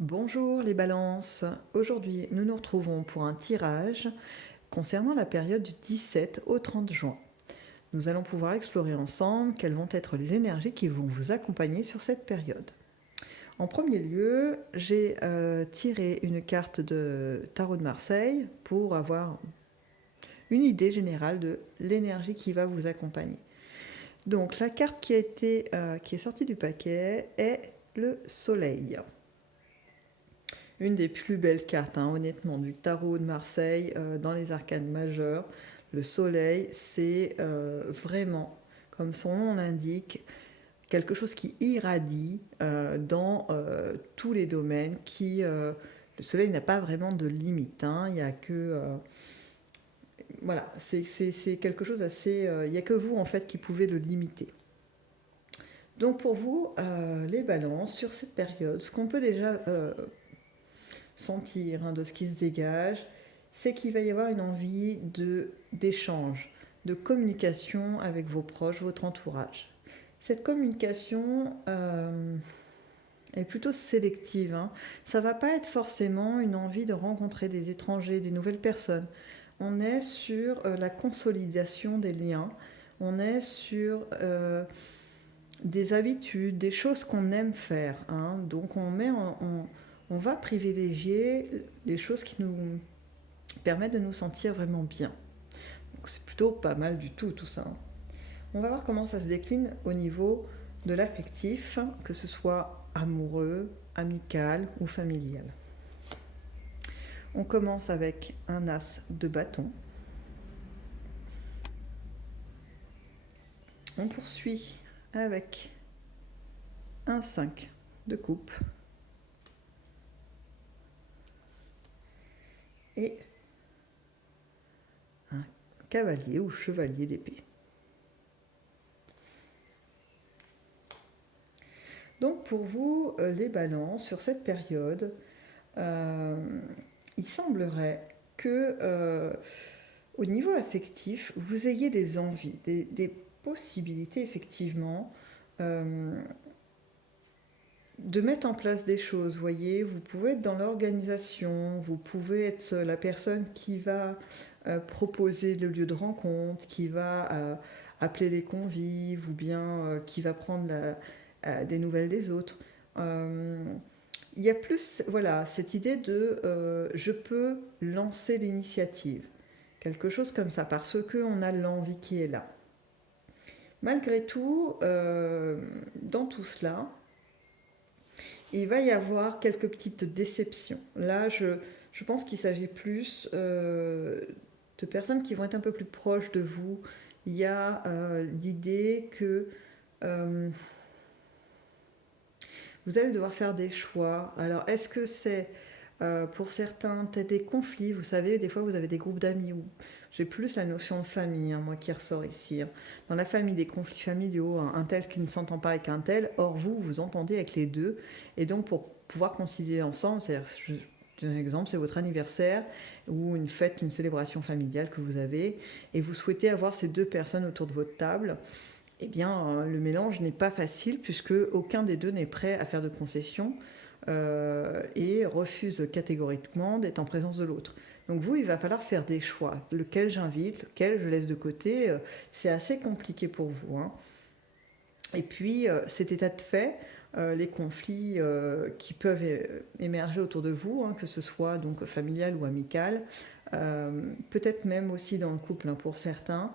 Bonjour les balances, aujourd'hui nous nous retrouvons pour un tirage concernant la période du 17 au 30 juin. Nous allons pouvoir explorer ensemble quelles vont être les énergies qui vont vous accompagner sur cette période. En premier lieu, j'ai tiré une carte de Tarot de Marseille pour avoir une idée générale de l'énergie qui va vous accompagner. Donc la carte qui est sortie du paquet est le Soleil. Une des plus belles cartes, honnêtement, du tarot de Marseille dans les arcanes majeures. Le soleil, c'est vraiment, comme son nom l'indique, quelque chose qui irradie dans tous les domaines. Le soleil n'a pas vraiment de limite. Il n'y a que... voilà, c'est quelque chose assez... il n'y a que vous, en fait, qui pouvez le limiter. Donc pour vous, les balances, sur cette période, ce qu'on peut déjà sentir de ce qui se dégage, c'est qu'il va y avoir une envie d'échange, de communication avec vos proches, votre entourage. Cette communication est plutôt sélective. Ça ne va pas être forcément une envie de rencontrer des étrangers, des nouvelles personnes. On est sur la consolidation des liens, on est sur des habitudes, des choses qu'on aime faire. Donc on va privilégier les choses qui nous permettent de nous sentir vraiment bien. Donc c'est plutôt pas mal du tout ça. On va voir comment ça se décline au niveau de l'affectif, que ce soit amoureux, amical ou familial. On commence avec un as de bâton. On poursuit avec un 5 de coupe. Et un cavalier ou chevalier d'épée. Donc pour vous, les balances, sur cette période, il semblerait que au niveau affectif, vous ayez des envies, des possibilités effectivement de mettre en place des choses. Vous voyez, vous pouvez être dans l'organisation, vous pouvez être la personne qui va proposer le lieu de rencontre, qui va appeler les convives ou bien qui va prendre des nouvelles des autres. Il y a plus cette idée de je peux lancer l'initiative, quelque chose comme ça, parce qu'on a l'envie qui est là. Malgré tout, dans tout cela, il va y avoir quelques petites déceptions. Là, je pense qu'il s'agit plus de personnes qui vont être un peu plus proches de vous. Il y a l'idée que vous allez devoir faire des choix. Alors, est-ce que c'est pour certains peut-être des conflits? Vous savez, des fois, vous avez des groupes d'amis où j'ai plus la notion de famille, moi, qui ressort ici. Dans la famille, des conflits familiaux, un tel qui ne s'entend pas avec un tel, or vous, vous entendez avec les deux. Et donc, pour pouvoir concilier ensemble, c'est-à-dire, un exemple, c'est votre anniversaire ou une fête, une célébration familiale que vous avez, et vous souhaitez avoir ces deux personnes autour de votre table. Eh bien, le mélange n'est pas facile puisque aucun des deux n'est prêt à faire de concessions et refuse catégoriquement d'être en présence de l'autre. Donc vous, il va falloir faire des choix. Lequel j'invite, lequel je laisse de côté, c'est assez compliqué pour vous. Et puis, cet état de fait, les conflits qui peuvent émerger autour de vous, que ce soit donc familial ou amical, peut-être même aussi dans le couple pour certains,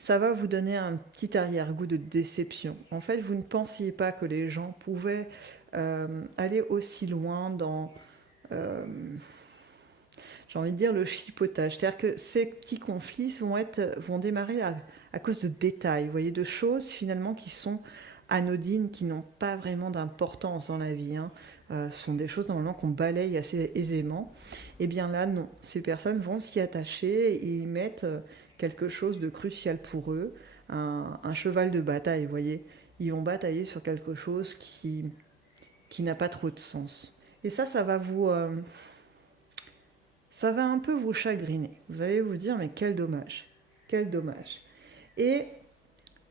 ça va vous donner un petit arrière-goût de déception. En fait, vous ne pensiez pas que les gens pouvaient aller aussi loin dans, j'ai envie de dire, le chipotage. C'est-à-dire que ces petits conflits vont démarrer à cause de détails, vous voyez, de choses finalement qui sont anodines, qui n'ont pas vraiment d'importance dans la vie. Ce sont des choses normalement qu'on balaye assez aisément. Et bien là, non. Ces personnes vont s'y attacher et y mettre quelque chose de crucial pour eux, un cheval de bataille, vous voyez. Ils vont batailler sur quelque chose qui n'a pas trop de sens. Et ça va ça va un peu vous chagriner. Vous allez vous dire, mais quel dommage, quel dommage. Et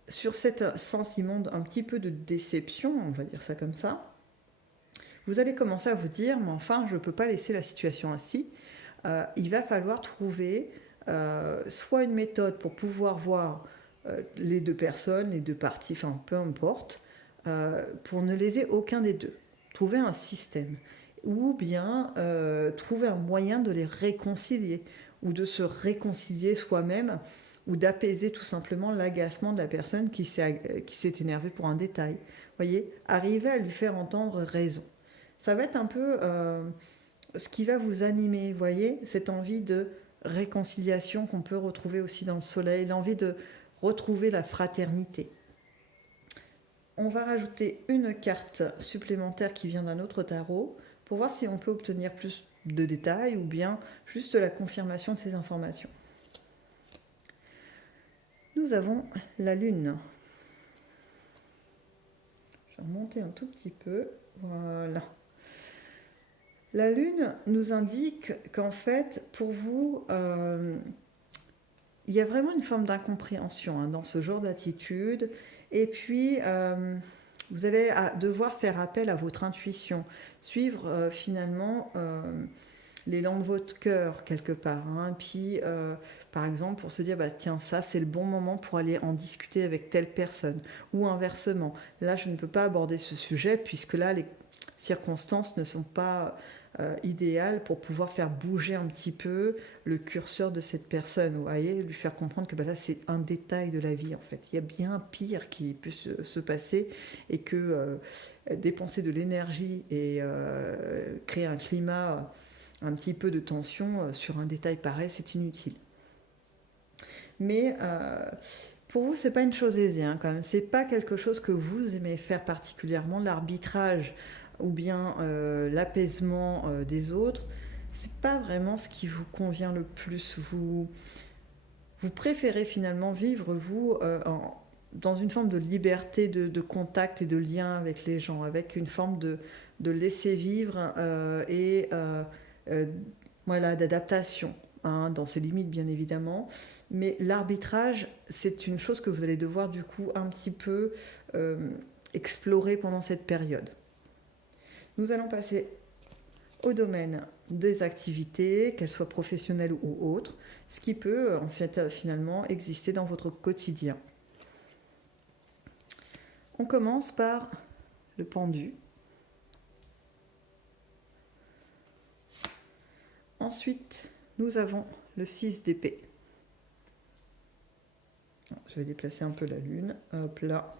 sur cet sentiment un petit peu de déception, on va dire ça comme ça, vous allez commencer à vous dire, mais enfin, je ne peux pas laisser la situation ainsi. Il va falloir trouver soit une méthode pour pouvoir voir les deux personnes, les deux parties, enfin peu importe, pour ne léser aucun des deux. Trouver un système. Ou bien trouver un moyen de les réconcilier, ou de se réconcilier soi-même, ou d'apaiser tout simplement l'agacement de la personne qui s'est énervée pour un détail. Vous voyez, arriver à lui faire entendre raison. Ça va être un peu ce qui va vous animer, vous voyez, cette envie de réconciliation qu'on peut retrouver aussi dans le soleil, l'envie de retrouver la fraternité. On va rajouter une carte supplémentaire qui vient d'un autre tarot pour voir si on peut obtenir plus de détails ou bien juste la confirmation de ces informations. Nous avons la Lune. Je vais remonter un tout petit peu. Voilà. La Lune nous indique qu'en fait, pour vous, il y a vraiment une forme d'incompréhension dans ce genre d'attitude. Et puis, vous allez devoir faire appel à votre intuition, suivre finalement l'élan de votre cœur quelque part. Puis, par exemple, pour se dire, tiens, ça c'est le bon moment pour aller en discuter avec telle personne. Ou inversement, là je ne peux pas aborder ce sujet puisque là les circonstances ne sont pas idéales pour pouvoir faire bouger un petit peu le curseur de cette personne. Vous voyez, lui faire comprendre que là c'est un détail de la vie en fait. Il y a bien pire qui peut se passer et que dépenser de l'énergie et créer un climat un petit peu de tension sur un détail pareil, c'est inutile. Mais pour vous, c'est pas une chose aisée quand même. C'est pas quelque chose que vous aimez faire particulièrement, l'arbitrage ou bien l'apaisement des autres. C'est pas vraiment ce qui vous convient le plus. Vous préférez finalement vivre vous dans une forme de liberté de contact et de lien avec les gens, avec une forme de laisser vivre et voilà, d'adaptation, dans ses limites bien évidemment. Mais l'arbitrage, c'est une chose que vous allez devoir du coup un petit peu explorer pendant cette période. Nous allons passer au domaine des activités, qu'elles soient professionnelles ou autres, ce qui peut en fait finalement exister dans votre quotidien. On commence par le pendu. Ensuite, nous avons le 6 d'épée. Je vais déplacer un peu la lune. Hop là.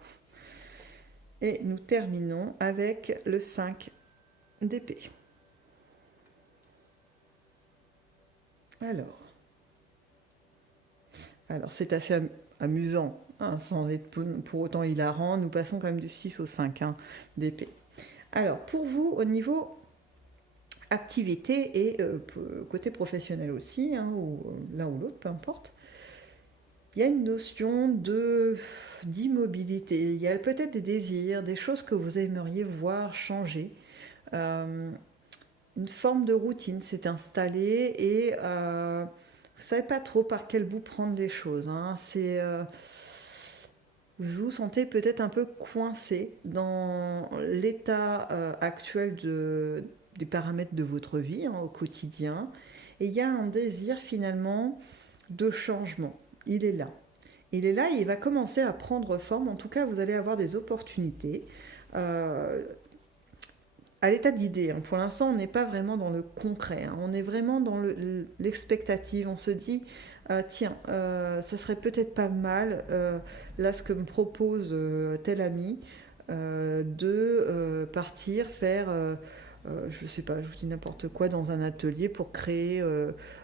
Et nous terminons avec le 5 d'épée. Alors c'est assez amusant, sans être pour autant hilarant. Nous passons quand même du 6 au 5 d'épée. Alors pour vous, au niveau activité et côté professionnel aussi, ou l'un ou l'autre, peu importe, il y a une notion d'immobilité. Il y a peut-être des désirs, des choses que vous aimeriez voir changer. Une forme de routine s'est installée et vous ne savez pas trop par quel bout prendre les choses. Vous vous sentez peut-être un peu coincé dans l'état actuel des paramètres de votre vie au quotidien. Et il y a un désir finalement de changement. Il est là. Il est là et il va commencer à prendre forme. En tout cas, vous allez avoir des opportunités. À l'état d'idée, pour l'instant, on n'est pas vraiment dans le concret. On est vraiment dans l'expectative. On se dit, tiens, ça serait peut-être pas mal, là, ce que me propose tel ami, de partir faire... je ne sais pas, je vous dis n'importe quoi, dans un atelier pour créer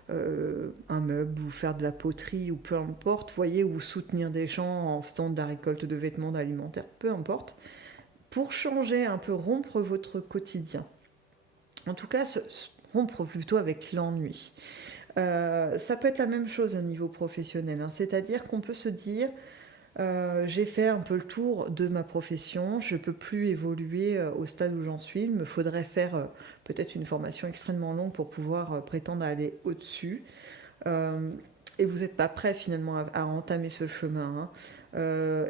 un meuble ou faire de la poterie ou peu importe, voyez, ou soutenir des gens en faisant de la récolte de vêtements, d'alimentaire, peu importe, pour changer un peu, rompre votre quotidien. En tout cas, rompre plutôt avec l'ennui. Ça peut être la même chose au niveau professionnel, c'est-à-dire qu'on peut se dire j'ai fait un peu le tour de ma profession, je ne peux plus évoluer au stade où j'en suis, il me faudrait faire peut-être une formation extrêmement longue pour pouvoir prétendre à aller au-dessus. Et vous n'êtes pas prêt finalement à entamer ce chemin.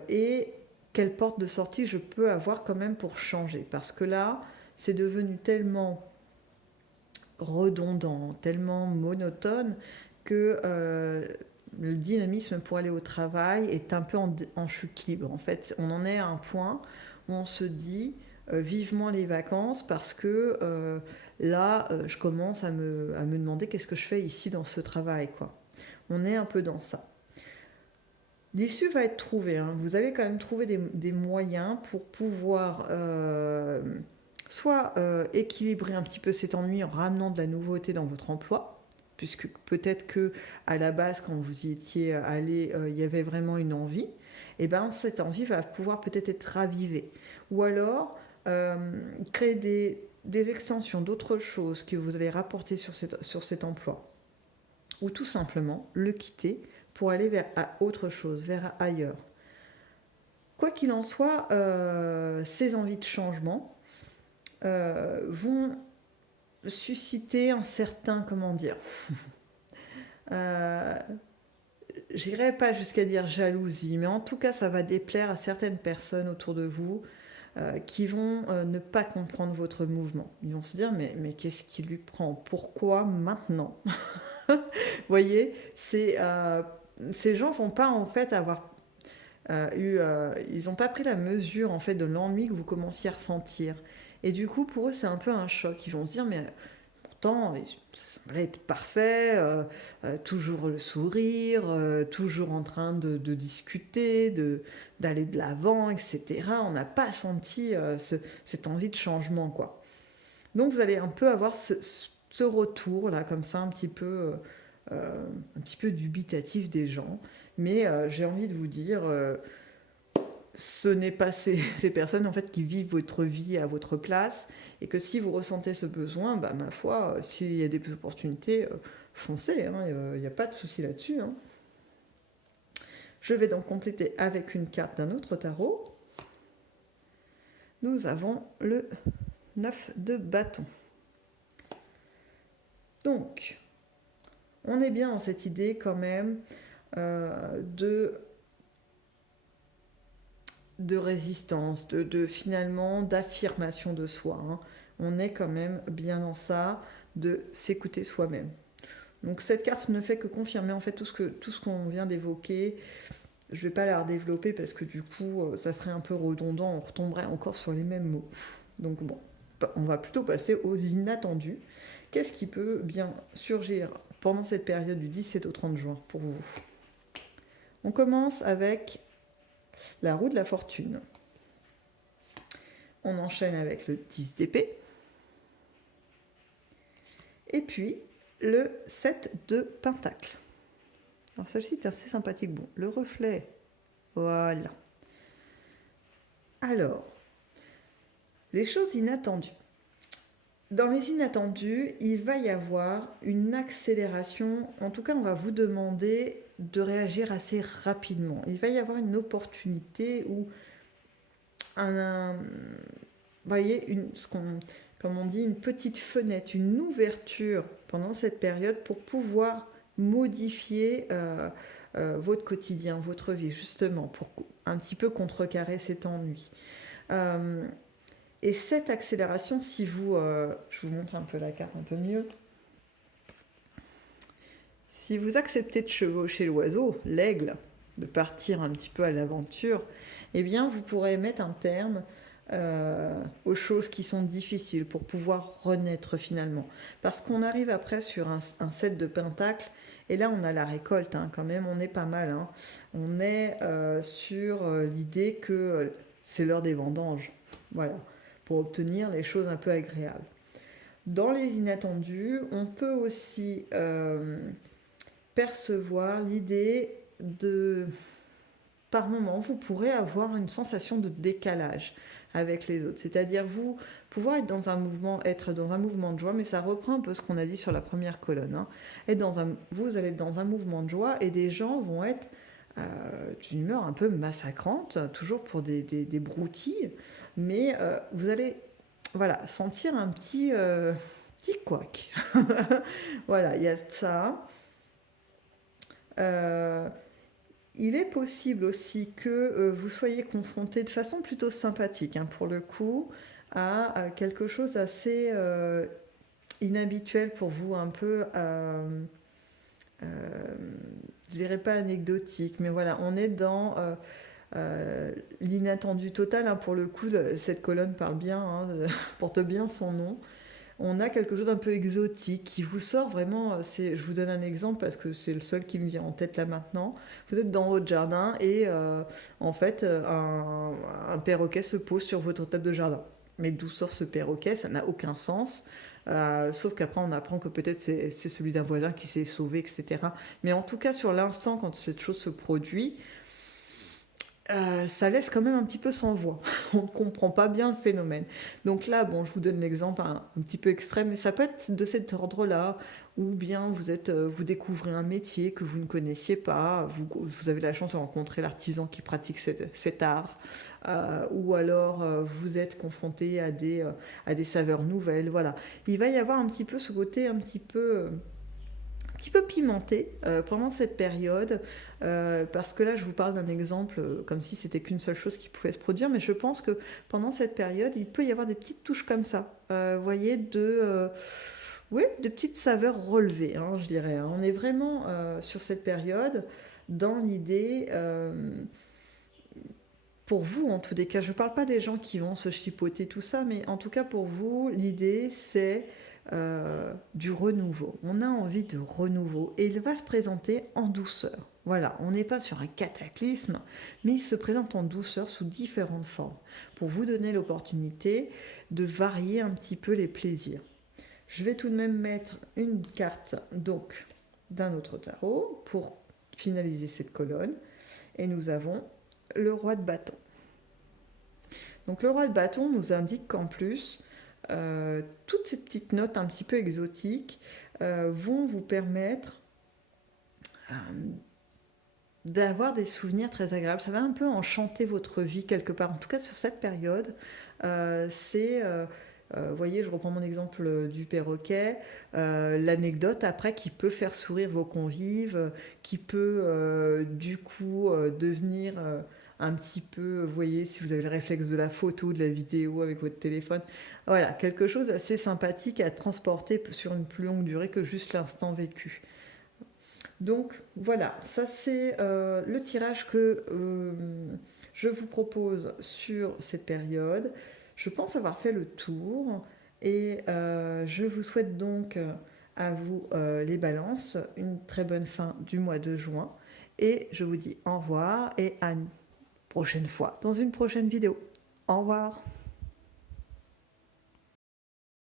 Et quelle porte de sortie je peux avoir quand même pour changer? Parce que là, c'est devenu tellement redondant, tellement monotone que le dynamisme pour aller au travail est un peu en chute libre. En fait, on en est à un point où on se dit vivement les vacances parce que là, je commence à me demander qu'est-ce que je fais ici dans ce travail, quoi. On est un peu dans ça. L'issue va être trouvée, hein. Vous allez quand même trouver des moyens pour pouvoir soit équilibrer un petit peu cet ennui en ramenant de la nouveauté dans votre emploi, puisque peut-être que à la base, quand vous y étiez allé, il y avait vraiment une envie, et bien cette envie va pouvoir peut-être être ravivée. Ou alors créer des extensions d'autres choses que vous allez rapporter sur cet emploi. Ou tout simplement le quitter pour aller vers autre chose, vers ailleurs. Quoi qu'il en soit, ces envies de changement vont susciter un certain, comment dire, j'irai pas jusqu'à dire jalousie, mais en tout cas ça va déplaire à certaines personnes autour de vous qui vont ne pas comprendre votre mouvement. Ils vont se dire mais qu'est-ce qui lui prend? Pourquoi maintenant? Vous voyez, ces gens vont pas en fait avoir ils n'ont pas pris la mesure en fait de l'ennui que vous commenciez à ressentir. Et du coup, pour eux, c'est un peu un choc. Ils vont se dire, mais pourtant, ça semblait être parfait, toujours le sourire, toujours en train de discuter, d'aller de l'avant, etc. On n'a pas senti cette envie de changement, quoi. Donc, vous allez un peu avoir ce retour, là, comme ça, un petit peu dubitatif des gens. Mais j'ai envie de vous dire, ce n'est pas ces personnes en fait qui vivent votre vie à votre place, et que si vous ressentez ce besoin, bah, ma foi, s'il y a des opportunités, foncez, hein, il n'y a pas de souci là-dessus. Hein. Je vais donc compléter avec une carte d'un autre tarot. Nous avons le 9 de bâton. Donc, on est bien dans cette idée quand même de résistance, finalement d'affirmation de soi. Hein. On est quand même bien dans ça, de s'écouter soi-même. Donc cette carte ne fait que confirmer en fait tout ce qu'on vient d'évoquer. Je ne vais pas la redévelopper parce que du coup ça ferait un peu redondant, on retomberait encore sur les mêmes mots. Donc bon, on va plutôt passer aux inattendus. Qu'est-ce qui peut bien surgir pendant cette période du 17 au 30 juin pour vous? On commence avec la roue de la fortune. On enchaîne avec le 10 d'épée. Et puis, le 7 de pentacle. Alors celle-ci est assez sympathique. Bon, le reflet. Voilà. Alors, les choses inattendues. Dans les inattendus, il va y avoir une accélération. En tout cas, on va vous demander de réagir assez rapidement. Il va y avoir une opportunité ou vous voyez, comme on dit, une petite fenêtre, une ouverture pendant cette période pour pouvoir modifier votre quotidien, votre vie, justement, pour un petit peu contrecarrer cet ennui. Et cette accélération, si vous... je vous montre un peu la carte un peu mieux. Si vous acceptez de chevaucher l'oiseau, l'aigle, de partir un petit peu à l'aventure, eh bien, vous pourrez mettre un terme aux choses qui sont difficiles pour pouvoir renaître finalement. Parce qu'on arrive après sur un 7 de pentacle, et là on a la récolte hein, quand même, on est pas mal. Hein. On est sur l'idée que c'est l'heure des vendanges, voilà, pour obtenir les choses un peu agréables. Dans les inattendus, on peut aussi percevoir l'idée de... Par moment, vous pourrez avoir une sensation de décalage avec les autres. C'est-à-dire, vous pouvoir être dans un mouvement de joie, mais ça reprend un peu ce qu'on a dit sur la première colonne. Hein. Vous allez être dans un mouvement de joie et des gens vont être d'une humeur un peu massacrante, toujours pour des broutilles, mais vous allez sentir un petit couac. Voilà, il y a ça. Il est possible aussi que vous soyez confronté de façon plutôt sympathique, hein, pour le coup, à quelque chose d'assez inhabituel pour vous, un peu, euh, je dirais pas anecdotique, mais voilà, on est dans l'inattendu total, hein, pour le coup, cette colonne parle bien, hein, porte bien son nom. On a quelque chose d'un peu exotique qui vous sort vraiment. Je vous donne un exemple parce que c'est le seul qui me vient en tête là maintenant. Vous êtes dans votre jardin et en fait, un perroquet se pose sur votre table de jardin. Mais d'où sort ce perroquet? Ça n'a aucun sens. Sauf qu'après, on apprend que peut-être c'est celui d'un voisin qui s'est sauvé, etc. Mais en tout cas, sur l'instant, quand cette chose se produit, ça laisse quand même un petit peu sans voix. On ne comprend pas bien le phénomène. Donc là, bon, je vous donne l'exemple un petit peu extrême, mais ça peut être de cet ordre-là, ou bien vous découvrez un métier que vous ne connaissiez pas, vous avez la chance de rencontrer l'artisan qui pratique cet art, ou alors vous êtes confronté à des saveurs nouvelles. Voilà. Il va y avoir un petit peu ce côté un petit peu pimenté pendant cette période, parce que là je vous parle d'un exemple comme si c'était qu'une seule chose qui pouvait se produire, mais je pense que pendant cette période il peut y avoir des petites touches comme ça, vous voyez, oui, de petites saveurs relevées, hein, je dirais, hein. On est vraiment sur cette période dans l'idée, pour vous en tous les cas, je ne parle pas des gens qui vont se chipoter tout ça, mais en tout cas pour vous, l'idée c'est du renouveau. On a envie de renouveau et il va se présenter en douceur. Voilà, on n'est pas sur un cataclysme, mais il se présente en douceur sous différentes formes pour vous donner l'opportunité de varier un petit peu les plaisirs. Je vais tout de même mettre une carte donc d'un autre tarot pour finaliser cette colonne et nous avons le roi de bâton. Donc le roi de bâton nous indique qu'en plus, toutes ces petites notes un petit peu exotiques vont vous permettre euh, d'avoir des souvenirs très agréables. Ça va un peu enchanter votre vie quelque part. En tout cas, sur cette période, vous voyez, je reprends mon exemple du perroquet, l'anecdote après qui peut faire sourire vos convives, qui peut du coup devenir un petit peu, vous voyez, si vous avez le réflexe de la photo, de la vidéo avec votre téléphone, voilà, quelque chose d'assez sympathique à transporter sur une plus longue durée que juste l'instant vécu. Donc voilà, ça c'est le tirage que je vous propose sur cette période. Je pense avoir fait le tour et je vous souhaite donc à vous les balances une très bonne fin du mois de juin et je vous dis au revoir et à une prochaine fois dans une prochaine vidéo. Au revoir.